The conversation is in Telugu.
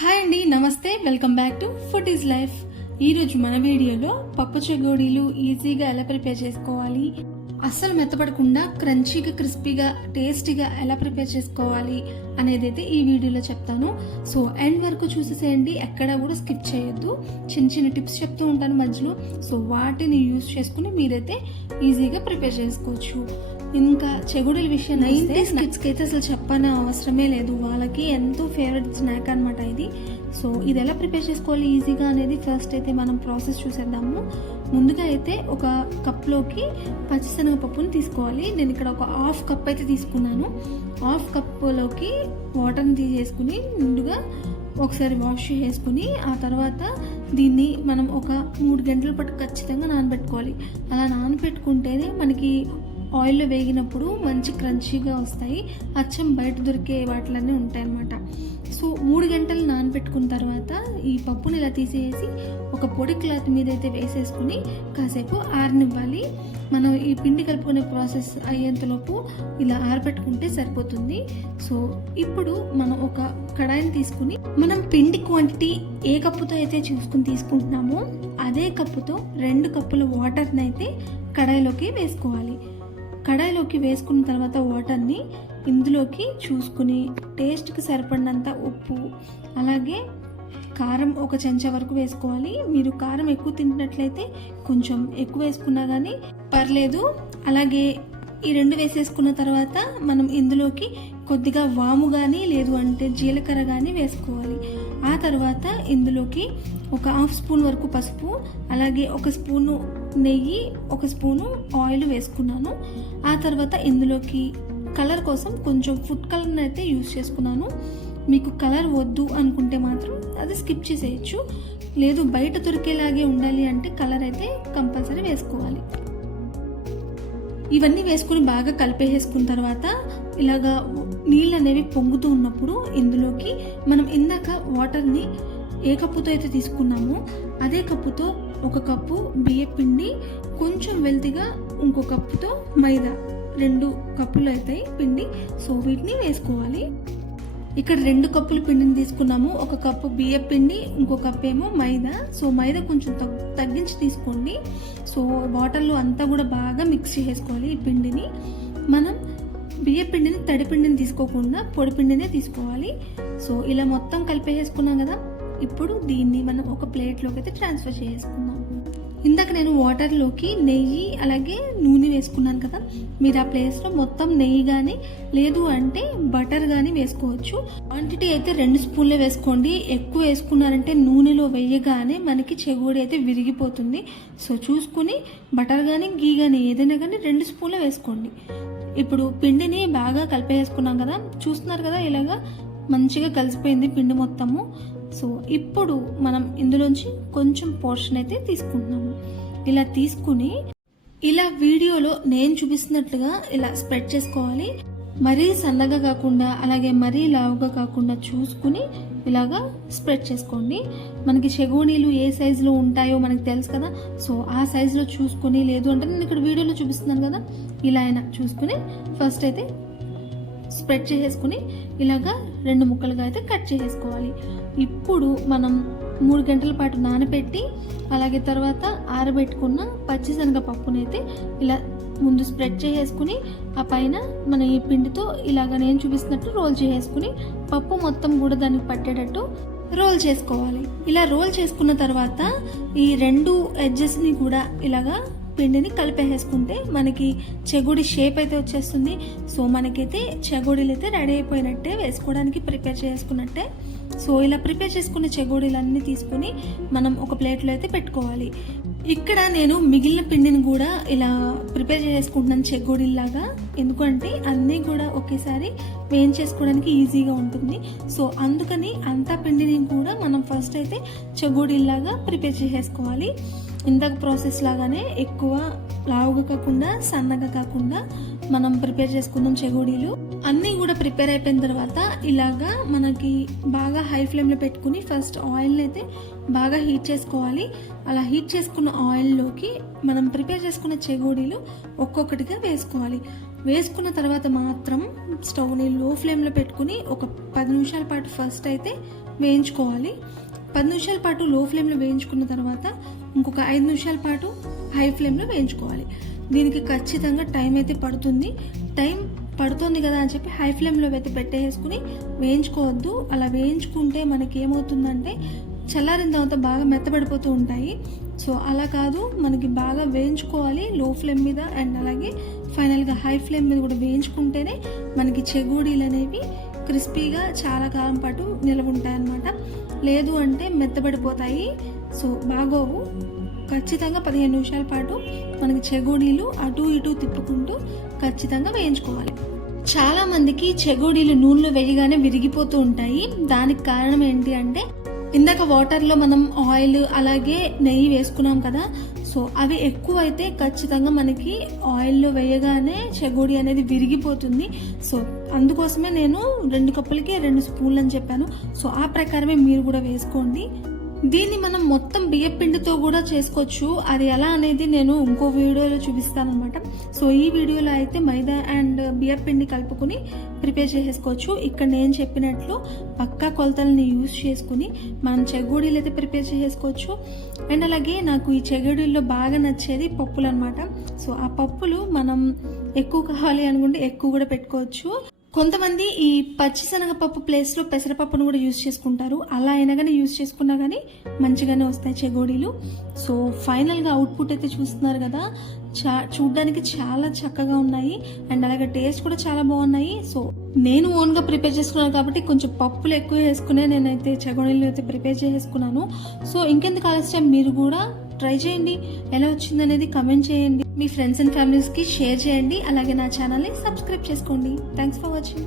హాయ్ అండి, నమస్తే. Welcome back to food is life. ఈరోజు మన వీడియోలో పప్పు చెగోడీలు ఈజీగా ఎలా ప్రిపేర్ చేసుకోవాలి, అస్సలు మెత్తపడకుండా క్రంచీగా క్రిస్పీగా టేస్టీగా ఎలా ప్రిపేర్ చేసుకోవాలి అనేది అయితే ఈ వీడియోలో చెప్తాను. సో ఎండ్ వరకు చూసేసేయండి, ఎక్కడ కూడా స్కిప్ చేయొద్దు. చిన్న చిన్న టిప్స్ చెప్తూ ఉంటాను మధ్యలో. సో వాటిని యూజ్ చేసుకుని మీరైతే ఈజీగా ప్రిపేర్ చేసుకోవచ్చు. ఇంకా చెగుడుల విషయం 90s కిడ్స్కి అయితే అసలు చెప్పనే అవసరమే లేదు. వాళ్ళకి ఎంతో ఫేవరెట్ స్నాక్ అనమాట ఇది. సో ఇది ఎలా ప్రిపేర్ చేసుకోవాలి ఈజీగా అనేది ఫస్ట్ అయితే మనం ప్రాసెస్ చూసేద్దాము. ముందుగా అయితే ఒక కప్లోకి పచ్చిశనగపప్పుని తీసుకోవాలి. నేను ఇక్కడ ఒక హాఫ్ కప్ అయితే తీసుకున్నాను. హాఫ్ కప్లోకి వాటర్ని తీసేసుకుని ముందుగా ఒకసారి వాష్ చేసుకుని ఆ తర్వాత దీన్ని మనం ఒక 3 గంటల పాటు ఖచ్చితంగా నానబెట్టుకోవాలి. అలా నానబెట్టుకుంటేనే మనకి ఆయిల్లో వేగినప్పుడు మంచి క్రంచీగా వస్తాయి. అచ్చం బయట దొరికే వాటిలన్నీ ఉంటాయన్నమాట. సో 3 గంటలు నానబెట్టుకున్న తర్వాత ఈ పప్పుని ఇలా తీసేసి ఒక పొడి క్లాత్ మీద అయితే వేసేసుకుని కాసేపు ఆరనివ్వాలి. మనం ఈ పిండి కలుపుకునే ప్రాసెస్ అయ్యేంతలోపు ఇలా ఆరబెట్టుకుంటే సరిపోతుంది. సో ఇప్పుడు మనం ఒక కడాయిని తీసుకుని మనం పిండి క్వాంటిటీ ఏ కప్పుతో అయితే తీసుకుంటున్నామో అదే కప్పుతో 2 కప్పుల వాటర్ని అయితే కడాయిలోకి వేసుకోవాలి. కడాయిలోకి వేసుకున్న తర్వాత వాటర్ని ఇందులోకి చూసుకుని టేస్ట్కి సరిపడినంత ఉప్పు అలాగే కారం ఒక చెంచా వరకు వేసుకోవాలి. మీరు కారం ఎక్కువ తింటున్నట్లయితే కొంచెం ఎక్కువ వేసుకున్నా కానీ పర్లేదు. అలాగే ఈ 2 వేసేసుకున్న తర్వాత మనం ఇందులోకి కొద్దిగా వాము కానీ లేదు అంటే జీలకర్ర కానీ వేసుకోవాలి. ఆ తర్వాత ఇందులోకి ఒక హాఫ్ స్పూన్ వరకు పసుపు అలాగే 1 స్పూను నెయ్యి 1 స్పూను ఆయిల్ వేసుకున్నాను. ఆ తర్వాత ఇందులోకి కలర్ కోసం కొంచెం ఫుడ్ కలర్ని అయితే యూజ్ చేసుకున్నాను. మీకు కలర్ వద్దు అనుకుంటే మాత్రం అది స్కిప్ చేసేయచ్చు. లేదు బయట దొరికేలాగే ఉండాలి అంటే కలర్ అయితే కంపల్సరీ వేసుకోవాలి. ఇవన్నీ వేసుకుని బాగా కలిపేసుకున్న తర్వాత ఇలాగా నీళ్ళు అనేవి పొంగుతూ ఉన్నప్పుడు ఇందులోకి మనం ఇందాక వాటర్ని ఏ కప్పుతో అయితే తీసుకున్నామో అదే కప్పుతో 1 కప్పు బియ్యం పిండి, కొంచెం వెల్తిగా ఇంకో కప్పుతో మైదా, 2 కప్పులు అవుతాయి పిండి. సో వీటిని వేసుకోవాలి. ఇక్కడ 2 కప్పులు పిండిని తీసుకున్నాము. 1 కప్పు బియ్యం పిండి, ఇంకో కప్పు ఏమో మైదా. సో మైదా కొంచెం తగ్గించి తీసుకోండి. సో వాటర్లో అంతా కూడా బాగా మిక్స్ చేసుకోవాలి ఈ పిండిని. మనం బియ్య పిండిని తడి పిండిని తీసుకోకుండా పొడి పిండినే తీసుకోవాలి. సో ఇలా మొత్తం కలిపేసుకున్నాం కదా. ఇప్పుడు దీన్ని మనం ఒక ప్లేట్లోకి అయితే ట్రాన్స్ఫర్ చేసుకుందాం. ఇందాక నేను వాటర్లోకి నెయ్యి అలాగే నూనె వేసుకున్నాను కదా. మీరు ఆ ప్లేస్లో మొత్తం నెయ్యి కానీ లేదు అంటే బటర్ కానీ వేసుకోవచ్చు. క్వాంటిటీ అయితే 2 స్పూన్లే వేసుకోండి. ఎక్కువ వేసుకున్నారంటే నూనెలో వేయగానే మనకి చెగోడి అయితే విరిగిపోతుంది. సో చూసుకుని బటర్ కానీ గీ కానీ ఏదైనా కానీ 2 స్పూన్లే వేసుకోండి. ఇప్పుడు పిండిని బాగా కలిపేసుకున్నాం కదా, చూస్తున్నారు కదా ఇలాగా మంచిగా కలిసిపోయింది పిండి మొత్తము. సో ఇప్పుడు మనం ఇందులోంచి కొంచెం పోర్షన్ అయితే తీసుకుంటున్నాము. ఇలా తీసుకుని ఇలా వీడియోలో నేను చూపిస్తున్నట్లుగా ఇలా స్ప్రెడ్ చేసుకోవాలి. మరీ సన్నగా కాకుండా అలాగే మరీ లావుగా కాకుండా చూసుకుని ఇలాగా స్ప్రెడ్ చేసుకోండి. మనకి చెగోడీలు ఏ సైజులో ఉంటాయో మనకి తెలుసు కదా. సో ఆ సైజులో చూసుకొని లేదు అంటే నేను ఇక్కడ వీడియోలో చూపిస్తున్నాను కదా, ఇలా అయినా చూసుకుని ఫస్ట్ అయితే స్ప్రెడ్ చేసేసుకుని ఇలాగా 2 ముక్కలుగా అయితే కట్ చేసేసుకోవాలి. ఇప్పుడు మనం 3 గంటల పాటు నానబెట్టి అలాగే తర్వాత ఆరబెట్టుకున్న పచ్చిశనగపప్పుని అయితే ఇలా ముందు స్ప్రెడ్ చేసేసుకుని ఆ పైన మన ఈ పిండితో ఇలాగ నేను చూపిస్తున్నట్టు రోల్ చేసేసుకుని పప్పు మొత్తం కూడా దానికి పట్టేటట్టు రోల్ చేసుకోవాలి. ఇలా రోల్ చేసుకున్న తర్వాత ఈ 2 ఎడ్జెస్ని కూడా ఇలాగా పిండిని కలిపేసుకుంటే మనకి చెగోడి షేప్ అయితే వచ్చేస్తుంది. సో మనకైతే చెగోడీలు అయితే రెడీ అయిపోయినట్టే, వేసుకోవడానికి ప్రిపేర్ చేసుకున్నట్టే. సో ఇలా ప్రిపేర్ చేసుకున్న చెగోడీలన్నీ తీసుకుని మనం ఒక ప్లేట్లో అయితే పెట్టుకోవాలి. ఇక్కడ నేను మిగిలిన పిండిని కూడా ఇలా ప్రిపేర్ చేసుకుంటున్నాను చెగోడీలాగా. ఎందుకంటే అన్నీ కూడా ఒకేసారి వేయించేసుకోవడానికి ఈజీగా ఉంటుంది. సో అందుకని అంతా పిండిని కూడా మనం ఫస్ట్ అయితే చెగోడీలాగా ప్రిపేర్ చేసేసుకోవాలి. ఇందాక ప్రాసెస్ లాగానే ఎక్కువ లావుగా కాకుండా సన్నగా కాకుండా మనం ప్రిపేర్ చేసుకుందాం చెగోడీలు. అన్నీ కూడా ప్రిపేర్ అయిపోయిన తర్వాత ఇలాగా మనకి బాగా హై ఫ్లేమ్లో పెట్టుకుని ఫస్ట్ ఆయిల్ని అయితే బాగా హీట్ చేసుకోవాలి. అలా హీట్ చేసుకున్న ఆయిల్లోకి మనం ప్రిపేర్ చేసుకున్న చెగోడీలు ఒక్కొక్కటిగా వేసుకోవాలి. వేసుకున్న తర్వాత మాత్రం స్టవ్ని లో ఫ్లేమ్లో పెట్టుకుని ఒక 10 నిమిషాల పాటు ఫస్ట్ అయితే వేయించుకోవాలి. 10 నిమిషాల పాటు లో ఫ్లేమ్లో వేయించుకున్న తర్వాత ఇంకొక 5 నిమిషాల పాటు హై ఫ్లేమ్లో వేయించుకోవాలి. దీనికి ఖచ్చితంగా టైం అయితే పడుతుంది. టైం పడుతుంది కదా అని చెప్పి హై ఫ్లేమ్లో అయితే పెట్టేసుకుని వేయించుకోవద్దు. అలా వేయించుకుంటే మనకి ఏమవుతుందంటే చల్లారిన తర్వాత బాగా మెత్తబడిపోతూ ఉంటాయి. సో అలా కాదు, మనకి బాగా వేయించుకోవాలి లో ఫ్లేమ్ మీద. అండ్ అలాగే ఫైనల్గా హై ఫ్లేమ్ మీద కూడా వేయించుకుంటేనే మనకి చెగోడీలు అనేవి క్రిస్పీగా చాలా కాలం పాటు నిలవ ఉంటాయి అన్నమాట. లేదు అంటే మెత్తబడిపోతాయి, సో బాగోవు. ఖచ్చితంగా 15 నిమిషాల పాటు మనకి చెగోడీలు అటు ఇటు తిప్పుకుంటూ ఖచ్చితంగా వేయించుకోవాలి. చాలా మందికి చెగోడీలు నూనెలో వేయగానే విరిగిపోతూ ఉంటాయి. దానికి కారణం ఏంటి అంటే ఇందాక వాటర్లో మనం ఆయిల్ అలాగే నెయ్యి వేసుకున్నాం కదా, సో అవి ఎక్కువైతే ఖచ్చితంగా మనకి ఆయిల్లో వేయగానే చెగోడీ అనేది విరిగిపోతుంది. సో అందుకోసమే నేను 2 కప్పులకి 2 స్పూన్లు అని చెప్పాను. సో ఆ ప్రకారమే మీరు కూడా వేసుకోండి. దీన్ని మనం మొత్తం బియ్యం పిండితో కూడా చేసుకోవచ్చు. అది ఎలా అనేది నేను ఇంకో వీడియోలో చూపిస్తాను అనమాట. సో ఈ వీడియోలో అయితే మైదా అండ్ బియ్యం పిండి కలుపుకొని ప్రిపేర్ చేసేసుకోవచ్చు. ఇక్కడ నేను చెప్పినట్లు పక్కా కొలతల్ని యూజ్ చేసుకుని మనం చెగోడీలు అయితే ప్రిపేర్ చేసేసుకోవచ్చు. అండ్ అలాగే నాకు ఈ చెగోడీల్లో బాగా నచ్చేది పప్పులు అనమాట. సో ఆ పప్పులు మనం ఎక్కువ కావాలి అనుకుంటే ఎక్కువ కూడా పెట్టుకోవచ్చు. కొంతమంది ఈ పచ్చిశనగపప్పు ప్లేస్లో పెసరపప్పును కూడా యూజ్ చేసుకుంటారు. అలా అయినా కానీ యూజ్ చేసుకున్నా కానీ మంచిగానే వస్తాయి చెగోడీలు. సో ఫైనల్గా అవుట్పుట్ అయితే చూస్తున్నారు కదా, చూడ్డానికి చాలా చక్కగా ఉన్నాయి. అండ్ అలాగే టేస్ట్ కూడా చాలా బాగున్నాయి. సో నేను ఓన్గా ప్రిపేర్ చేసుకున్నాను కాబట్టి కొంచెం పప్పులు ఎక్కువ వేసుకునే నేనైతే చెగోడీలు అయితే ప్రిపేర్ చేసుకున్నాను. సో ఇంకెందుకు ఆలస్యం, మీరు కూడా ట్రై చేయండి. ఎలా వచ్చింది అనేది కమెంట్ చేయండి. మీ ఫ్రెండ్స్ అండ్ ఫ్యామిలీస్కి షేర్ చేయండి. అలాగే నా ఛానల్ని సబ్స్క్రైబ్ చేసుకోండి. Thanks for watching.